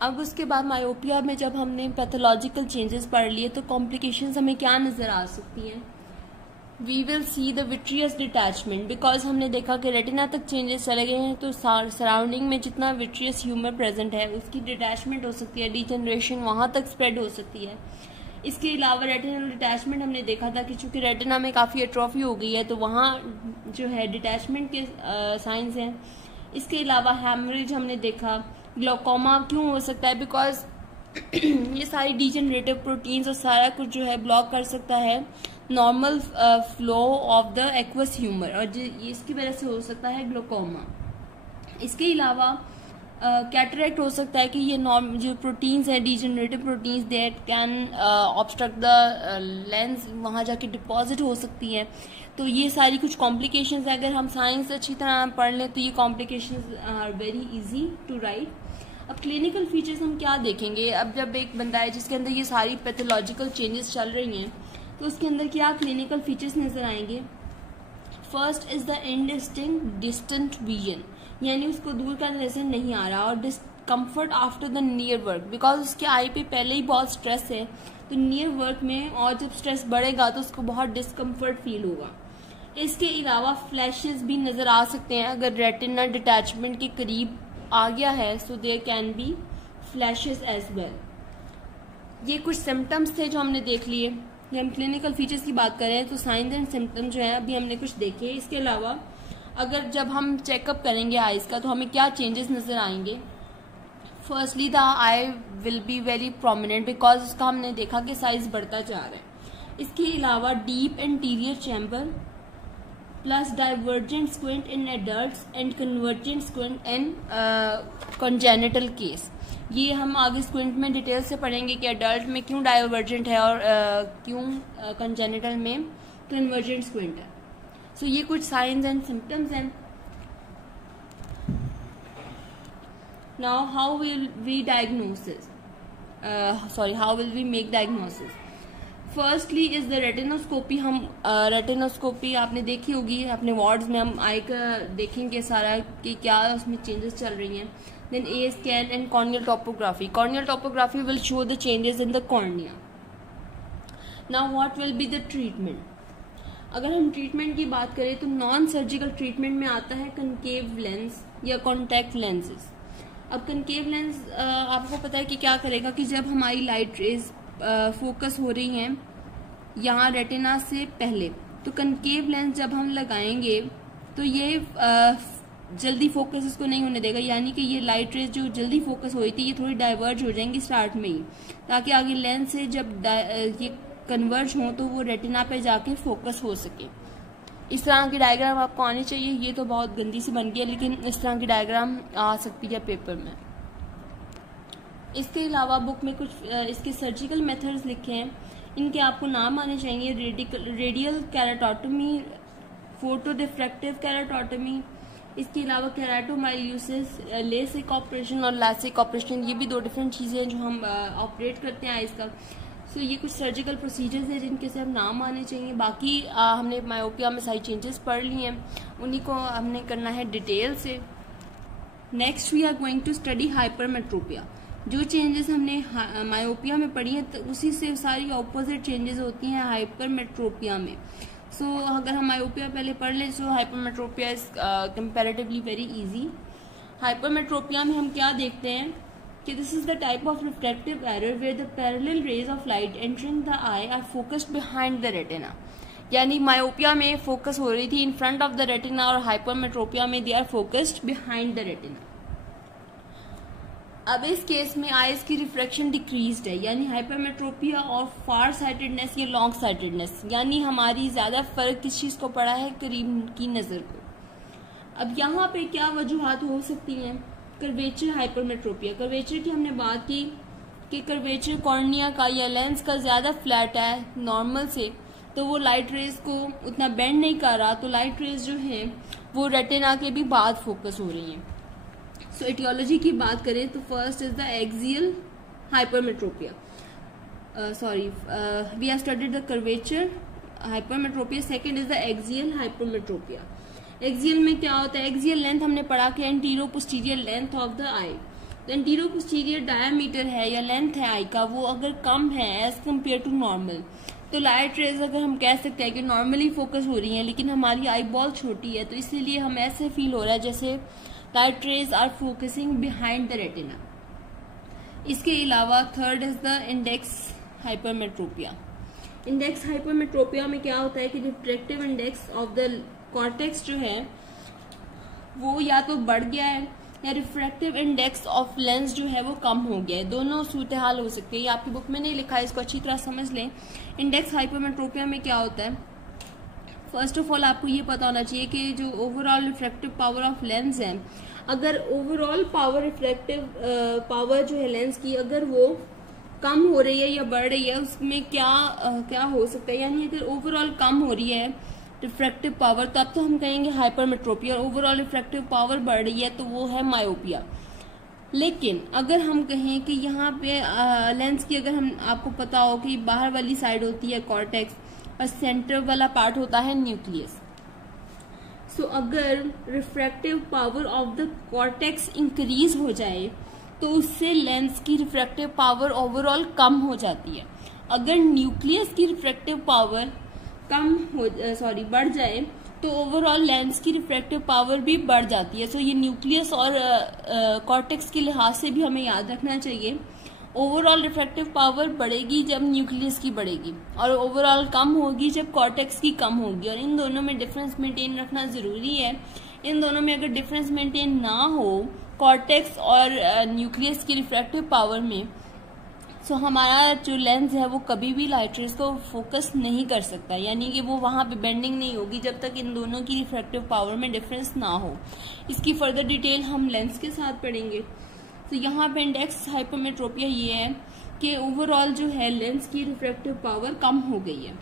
अब उसके बाद मायोपिया में जब हमने पैथोलॉजिकल चेंजेस पढ़ लिए तो कॉम्प्लिकेशंस हमें क्या नजर आ सकती हैं? We will see the vitreous detachment, because हमने देखा कि रेटिना तक चेंजेस चले गए हैं तो सराउंडिंग में जितना विट्रियस ह्यूमर प्रेजेंट है उसकी डिटैचमेंट हो सकती है, डीजनरेशन वहां तक स्प्रेड हो सकती है। इसके अलावा रेटिनल डिटैचमेंट हमने देखा था कि चूंकि रेटिना में काफ़ी एट्रोफी हो गई है तो वहाँ जो है डिटैचमेंट के साइंस हैं। इसके अलावा हैमरेज हमने देखा। ग्लोकोमा क्यों हो सकता है? बिकॉज ये सारी डीजनरेटिव प्रोटीन्स और सारा कुछ जो है ब्लॉक कर सकता है normal flow of the aqueous humour, और इसकी वजह से हो सकता है ग्लोकोमा। इसके अलावा कैटरेक्ट हो सकता है कि ये जो प्रोटीन्स है degenerative proteins that can obstruct the lens, वहां जाके डिपॉजिट हो सकती हैं। तो ये सारी कुछ कॉम्प्लिकेशंस है। अगर हम साइंस अच्छी तरह पढ़ लें तो ये complications are very easy to write. अब क्लिनिकल फीचर्स हम क्या देखेंगे? अब जब एक बंदा है जिसके अंदर ये सारी पैथोलॉजिकल चेंजेस चल रही हैं तो उसके अंदर क्या क्लिनिकल फीचर्स नजर आएंगे? First is the indistinct distant vision, यानी उसको दूर का नजर नहीं आ रहा, और discomfort after the near work, because उसके आई पे पहले ही बहुत स्ट्रेस है तो नियर वर्क में और जब स्ट्रेस बढ़ेगा तो उसको बहुत डिस्कम्फर्ट फील होगा। इसके अलावा फ्लैशेस भी नजर आ सकते हैं। अगर रेटिना डिटैचमेंट के करीब आ गया है so there can be flashes as well. ये कुछ सिम्टम्स थे जो हमने देख लिए। ये हम क्लिनिकल फीचर्स की बात करें तो साइंस एंड सिम्टम्स जो है अभी हमने कुछ देखे। इसके अलावा अगर जब हम चेकअप करेंगे आईज का तो हमें क्या चेंजेस नजर आएंगे? Firstly the I will be very prominent, because उसका हमने देखा कि साइज बढ़ता जा रहा है। इसके अलावा deep anterior chamber plus divergent squint in adults and convergent squint in congenital case. ये हम आगे स्क्विंट में डिटेल से पढ़ेंगे कि एडल्ट में क्यों डाइवर्जेंट है और क्यों कॉन्जेनिटल में कन्वर्जेंट स्क्विंट है। सो ये कुछ साइंस एंड सिम्टम्स हैं। Now how will we diagnosis, how will we make diagnosis? Firstly is the retinoscopy. हम रेटिनोस्कोपी आपने देखी होगी अपने वार्ड्स में, हम आई का देखेंगे सारा कि क्या उसमें चेंजेस चल रही हैं। Then A scan and corneal topography. Corneal topography will show the changes in the cornea. Now what will be the treatment? अगर हम ट्रीटमेंट की बात करें तो नॉन सर्जिकल ट्रीटमेंट में आता है कनकेव लेंस या कॉन्टैक्ट लेंसेज। अब कनकेव लेंस आपको पता है कि क्या करेगा कि जब हमारी लाइट रेज फोकस हो रही हैं यहाँ रेटिना से पहले, तो कनकेव लेंस जब हम लगाएंगे तो ये जल्दी फोकस इसको नहीं होने देगा, यानी कि ये लाइट रेज जो जल्दी फोकस हो रही थी ये थोड़ी डाइवर्ज हो जाएंगी स्टार्ट में ही, ताकि आगे लेंस से जब ये कन्वर्ज हो तो वो रेटिना पे जाके फोकस हो सके। इस तरह की डायग्राम आपको आनी चाहिए। ये तो बहुत गंदी सी बन गई है लेकिन इस तरह की डायग्राम आ सकती है पेपर में। इसके अलावा बुक में कुछ इसके सर्जिकल मेथड्स लिखे हैं, इनके आपको नाम आने चाहिए। रेडियल कैराटोटमी, फोटो डिफ्रैक्टिव कैराटोटमी, इसके अलावा कैराटोमाइल्यूसिस, लेसिक ऑपरेशन और लैसिक ऑपरेशन। ये भी दो डिफरेंट चीज़ें हैं जो हम ऑपरेट करते हैं आइज का। सो ये कुछ सर्जिकल प्रोसीजर्स हैं जिनके से हम नाम आने चाहिए। बाकी हमने मायोपिया में सारी चेंजेस पढ़ ली हैं, उन्हीं को हमने करना है डिटेल से। Next we are going to study hypermetropia. जो चेंजेस हमने मायोपिया में पढ़ी हैं तो उसी से सारी ऑपोजिट चेंजेस होती हैं हाइपरमेट्रोपिया में। सो अगर हम मायोपिया पहले पढ़ लें so hypermetropia is comparatively very easy. Hypermetropia में हम क्या देखते हैं कि this is the type of refractive error where the parallel rays of light entering the eye are focused behind the retina. यानी मायोपिया में फोकस हो रही थी in front of the retina और हाइपरमेट्रोपिया में they are focused behind the retina. अब इस case में आईज की रिफ्रैक्शन डिक्रीज्ड है, यानी हाइपरमेट्रोपिया और फार साइटेडनेस या लॉन्ग साइटेडनेस, यानी हमारी ज्यादा फर्क किस चीज को पड़ा है? करीब की नजर को। अब यहाँ पे क्या वजूहात हो सकती हैं? Curvature hypermetropia. कर्वेचर की हमने बात की कि कर्वेचर कॉर्निया का या लेंस का ज्यादा फ्लैट है नॉर्मल से, तो वो लाइट रेज को उतना बेंड नहीं कर रहा, तो लाइट रेज जो है वो रेटिना के भी बाद फोकस हो रही है। सो एटियोलॉजी की बात करें तो first is the axial hypermetropia, we have studied the curvature hypermetropia. Second is the axial hypermetropia. Axial में क्या होता है? एक्सियल लेंथ हमने पढ़ा कि antero posterior length of the eye. तो एंटीरो पोस्टीरियर डायामीटर है या लेंथ है आई का, वो अगर कम है एज कम्पेयर टू नॉर्मल, तो लाइट रेज अगर हम कह सकते हैं कि नॉर्मली फोकस हो रही हैं लेकिन हमारी आई बॉल छोटी है, तो इसीलिए हम ऐसे फील हो रहा है जैसे light rays are focusing behind the retina. इसके अलावा third is the index hypermetropia. Index hypermetropia में क्या होता है कि refractive index of the cortex जो है वो या तो बढ़ गया है या रिफ्रैक्टिव इंडेक्स ऑफ लेंस जो है वो कम हो गया है। दोनों सूरत हाल हो सकती है, ये आपकी बुक में नहीं लिखा है, इसको अच्छी तरह समझ लें। इंडेक्स हाइपरमेट्रोपिया में क्या होता है, फर्स्ट ऑफ ऑल आपको ये पता होना चाहिए कि जो overall refractive power of lens है, अगर ओवरऑल पावर रिफ्रैक्टिव पावर जो है लेंस की अगर वो कम हो रही है या बढ़ रही है, उसमें क्या हो सकता है। यानी अगर ओवरऑल कम हो रही है रिफ्रैक्टिव पावर, तब तो हम कहेंगे हाइपरमेट्रोपिया, और ओवरऑल रिफ्रैक्टिव पावर बढ़ रही है तो वो है मायोपिया। लेकिन अगर हम कहें कि यहाँ पे लेंस की अगर हम आपको पता हो कि बाहर वाली साइड होती है कॉर्टेक्स और सेंटर वाला पार्ट होता है न्यूक्लियस, सो अगर refractive power of the cortex increase हो जाए तो उससे लेंस की रिफ्रैक्टिव पावर ओवरऑल कम हो जाती है। अगर न्यूक्लियस की रिफ्रैक्टिव पावर बढ़ जाए तो ओवरऑल लेंस की रिफ्रैक्टिव पावर भी बढ़ जाती है। सो ये न्यूक्लियस और कॉर्टेक्स के लिहाज से भी हमें याद रखना चाहिए, ओवरऑल रिफ्रैक्टिव पावर बढ़ेगी जब न्यूक्लियस की बढ़ेगी और ओवरऑल कम होगी जब कॉर्टेक्स की कम होगी, और इन दोनों में डिफरेंस मेंटेन रखना जरूरी है। इन दोनों में अगर डिफरेंस मेंटेन ना हो कॉर्टेक्स और न्यूक्लियस की रिफ्रैक्टिव पावर में, सो हमारा जो लेंस है वो कभी भी लाइट रेज को फोकस नहीं कर सकता, यानी कि वो वहां पे बेंडिंग नहीं होगी जब तक इन दोनों की रिफ्रैक्टिव पावर में डिफरेंस ना हो। इसकी फर्दर डिटेल हम लेंस के साथ पढ़ेंगे। तो यहाँ पे इंडेक्स हाइपरमेट्रोपिया ये है कि ओवरऑल जो है लेंस की रिफ्रैक्टिव पावर कम हो गई है।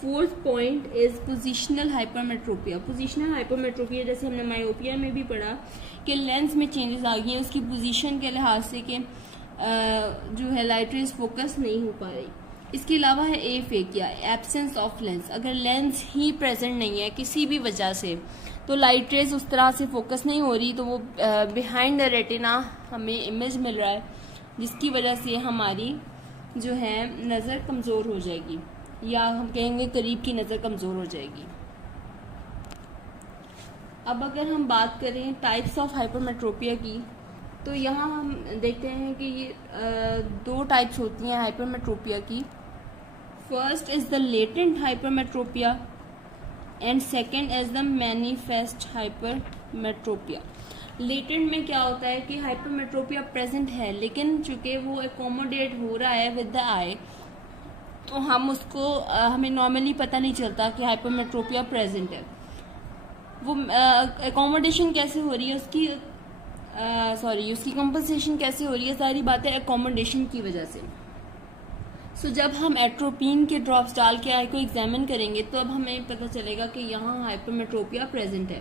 Fourth point is positional hypermetropia. Positional hypermetropia जैसे हमने मायोपिया में भी पढ़ा कि लेंस में चेंजेस आ गई हैं उसकी पोजीशन के लिहाज से कि जो है लाइट रेज फोकस नहीं हो पा रही। इसके अलावा है एफेकिया, एब्सेंस ऑफ लेंस। अगर लेंस ही प्रेजेंट नहीं है किसी भी वजह से तो लाइट रेज उस तरह से फोकस नहीं हो रही, तो वो बिहाइंड द रेटिना हमें इमेज मिल रहा है, जिसकी वजह से हमारी जो है नज़र कमज़ोर हो जाएगी, या हम कहेंगे करीब की नज़र कमज़ोर हो जाएगी। अब अगर हम बात करें टाइप्स ऑफ हाइपरमेट्रोपिया की, तो यहाँ हम देखते हैं कि ये दो टाइप्स होती हैं हाइपरमेट्रोपिया की। First is the latent hypermetropia and second is the manifest hypermetropia. Latent में क्या होता है कि हाइपरमेट्रोपिया प्रेजेंट है लेकिन चूंकि वो एकोमोडेट हो रहा है विद द आई, तो हम उसको हमें नॉर्मली पता नहीं चलता कि हाइपरमेट्रोपिया प्रेजेंट है। वो एकोमोडेशन कैसे हो रही है उसकी कंपनसेशन कैसे हो रही है, सारी बातें एकोमोडेशन की वजह से। सो जब हम एट्रोपिन के ड्रॉप्स डाल के आई को एग्जामिन करेंगे तो अब हमें पता चलेगा कि यहाँ हाइपरमेट्रोपिया प्रेजेंट है।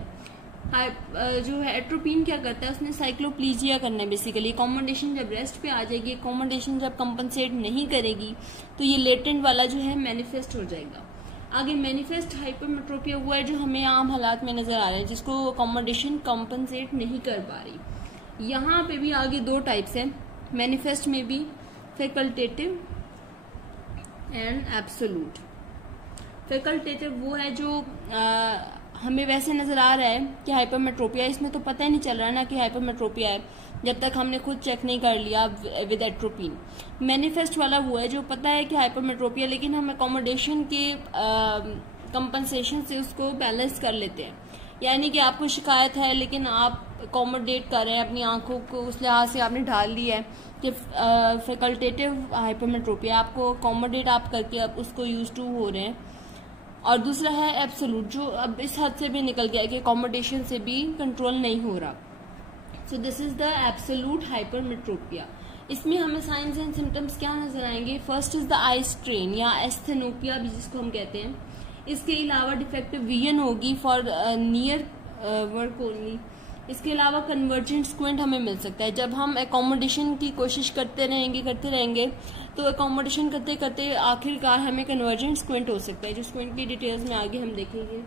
जो है एट्रोपिन क्या करता है, उसने साइक्लोप्लीजिया करना है बेसिकली। एकोमोडेशन जब रेस्ट पे आ जाएगी, एकोमोडेशन जब कंपनसेट नहीं करेगी, तो ये लेटेंट वाला जो है मैनिफेस्ट हो जाएगा। आगे मैनिफेस्ट हाइपरमेट्रोपिया हुआ है जो हमें आम हालात में नजर आ रहा है, जिसको एकोमोडेशन कंपनसेट नहीं कर पा रही। यहाँ पे भी आगे दो टाइप्स है, मैनिफेस्ट में भी फैकल्टेटिव एंड एब्सोल्यूट। फैकल्टेटिव वो है जो हमें वैसे नजर आ रहा है कि हाइपरमेट्रोपिया, इसमें तो पता ही नहीं चल रहा ना कि हाइपरमेट्रोपिया है जब तक हमने खुद चेक नहीं कर लिया विद एट्रोपिन। मैनिफेस्ट वाला वो है जो पता है कि हाइपरमेट्रोपिया, लेकिन हम एकोमोडेशन के कंपनसेशन से उसको बैलेंस कर लेते हैं। यानी कि आपको शिकायत है लेकिन आप एकोमोडेट कर रहे हैं अपनी आंखों को, उस लिहाज से आपने ढाल ली है कि फैकल्टेटिव हाइपरमेट्रोपिया, आपको एकोमोडेट आप करके आप उसको यूज टू हो रहे हैं। और दूसरा है एब्सोल्यूट, जो अब इस हद से भी निकल गया है कि एकोमोडेशन से भी कंट्रोल नहीं हो रहा। So this is the absolute hypermetropia. इसमें हमें साइंस एंड सिम्टम्स क्या नजर आएंगे। First is the eye strain या एस्थेनोपिया भी जिसको हम कहते हैं। इसके अलावा डिफेक्टिव विजन होगी फॉर नियर वर्क ओनली। इसके अलावा कन्वर्जेंट स्क्विंट हमें मिल सकता है। जब हम एकोमोडेशन की कोशिश करते रहेंगे तो एकोमोडेशन करते करते आखिरकार हमें कन्वर्जेंट स्क्विंट हो सकता है, जो स्क्विंट की डिटेल्स में आगे हम देखेंगे।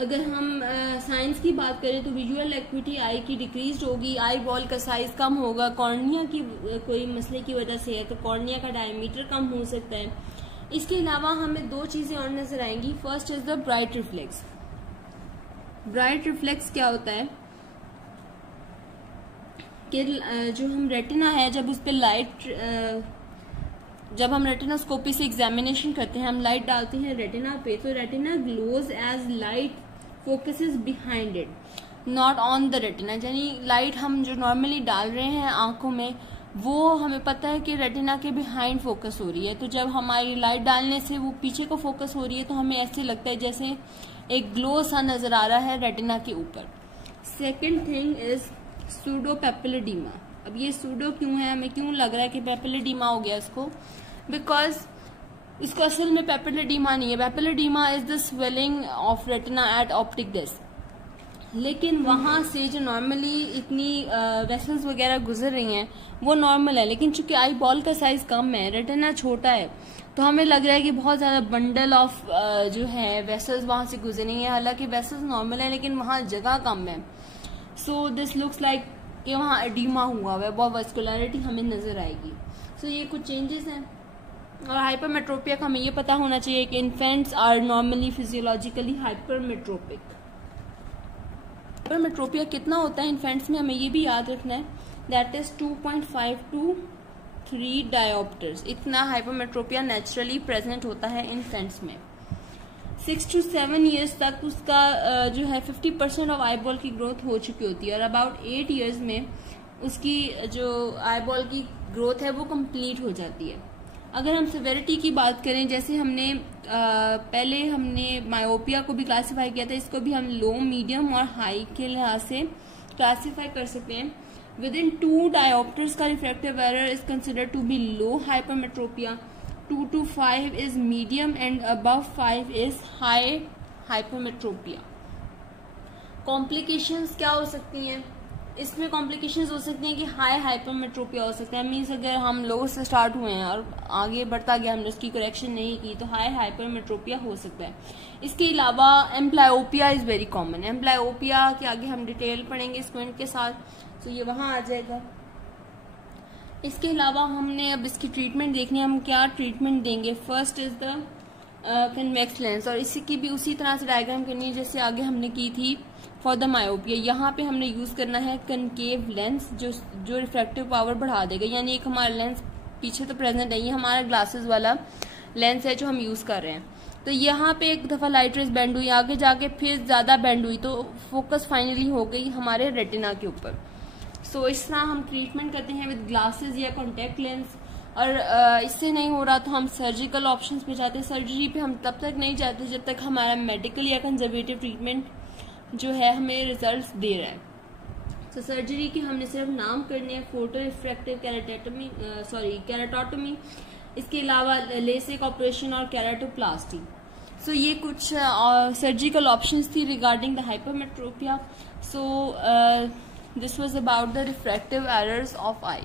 अगर हम साइंस की बात करें तो विजुअल एक्टिविटी आई की डिक्रीज होगी, आई बॉल का साइज कम होगा, कॉर्निया की कोई मसले की वजह से है तो कॉर्निया का डायमीटर कम हो सकता है। इसके अलावा हमें दो चीजें और नजर आएंगी। First is the bright reflex. Bright reflex क्या होता है कि जो हम रेटिना है जब उस पर लाइट जब हम रेटिनोस्कोपी से एग्जामिनेशन करते हैं, हम लाइट डालते हैं रेटिना पे, तो retina glows as light focuses behind it not on the retina. यानी लाइट हम जो नॉर्मली डाल रहे हैं आंखों में वो हमें पता है कि रेटिना के बिहाइंड फोकस हो रही है, तो जब हमारी लाइट डालने से वो पीछे को फोकस हो रही है तो हमें ऐसे लगता है जैसे एक ग्लो सा नजर आ रहा है रेटिना के ऊपर। Second thing is pseudo papilloedema. अब ये सूडो क्यों है, हमें क्यों लग रहा है कि पेपिलोडीमा हो गया इसको, बिकॉज इसको असल में पेपिलोडीमा नहीं है। Papilloedema is the swelling of retina at optic disc, लेकिन वहां से जो नॉर्मली इतनी वेसल्स वगैरह गुजर रही हैं वो नॉर्मल है, लेकिन चूंकि आई बॉल का साइज कम है, रेटिना छोटा है, तो हमें लग रहा है कि बहुत ज्यादा बंडल ऑफ जो है वेसल्स वहां से गुजर रही है। हालांकि वेसल्स नॉर्मल है लेकिन वहां जगह कम है। सो दिस लुक्स लाइक कि वहां एडीमा हुआ हुआ है, बहुत वस्कुलरिटी हमें नजर आएगी। सो ये कुछ चेंजेस हैं। और हाइपरमेट्रोपिया का हमें ये पता होना चाहिए कि infants are normally physiologically hypermetropic. Hypermetropia कितना होता है इन्फेंट्स में, हमें ये भी याद रखना है, दैट इज 2.5 to 3 डायोप्टर्स। इतना हाइपरमेट्रोपिया नेचुरली प्रेजेंट होता है इन्फेंट्स में। 6 to 7 ईयर्स तक उसका जो है 50% ऑफ आई बॉल की ग्रोथ हो चुकी होती है, और अबाउट 8 ईयर्स में उसकी जो आई बॉल की ग्रोथ है वो कंप्लीट हो जाती है। अगर हम सिवेरिटी की बात करें, जैसे हमने पहले हमने मायोपिया को भी क्लासिफाई किया था, इसको भी हम लो, मीडियम और हाई के लिहाज से क्लासिफाई कर सकते हैं। विद इन 2 डायोप्टर्स का refractive error is considered to be low hypermetropia, 2 to 5 is medium and above 5 is high hypermetropia. Complications क्या हो सकती हैं इसमें? कॉम्प्लिकेशंस हो सकती हैं कि हाई हाइपरमेट्रोपिया हो सकता है। मीन्स अगर हम लो से स्टार्ट हुए हैं और आगे बढ़ता गया, हमने उसकी करेक्शन नहीं की, तो हाई हाइपरमेट्रोपिया हो सकता है। इसके अलावा एम्प्लायोपिया इज वेरी कॉमन। एम्प्लायोपिया के आगे हम डिटेल पढ़ेंगे स्क्वेंट के साथ, तो ये वहां आ जाएगा। इसके अलावा हमने अब इसकी ट्रीटमेंट देखनी है, हम क्या ट्रीटमेंट देंगे। First is the convex lens, और इसी की भी उसी तरह से डायग्राम करनी है जैसे आगे हमने की थी फॉर द मायोपिया। यहाँ पे हमने यूज करना है कनकेव लेंस जो रिफ्रैक्टिव पावर बढ़ा देगा। यानी एक हमारा लेंस पीछे तो प्रेजेंट है, ये हमारा ग्लासेस वाला लेंस है जो हम यूज कर रहे हैं। तो यहाँ पे एक दफा लाइट रेज बेंड हुई, आगे जाके फिर ज्यादा बेंड हुई, तो फोकस फाइनली हो गई हमारे रेटिना के ऊपर। सो इस तरह हम ट्रीटमेंट करते हैं विद ग्लासेस या कॉन्टेक्ट लेंस। और इससे नहीं हो रहा तो हम सर्जिकल ऑप्शंस पे जाते हैं। सर्जरी पे हम तब तक नहीं जाते जब तक हमारा मेडिकल या कंजर्वेटिव ट्रीटमेंट जो है हमें रिजल्ट्स दे रहा है। तो सर्जरी के हमने सिर्फ नाम करने हैं, फोटो रिफ्रैक्टिव कैराटोटमी, इसके अलावा लेसिक ऑपरेशन और कैराटोप्लास्टी। सो ये कुछ सर्जिकल ऑप्शंस थी regarding the hypermetropia. So this was about the refractive errors of I.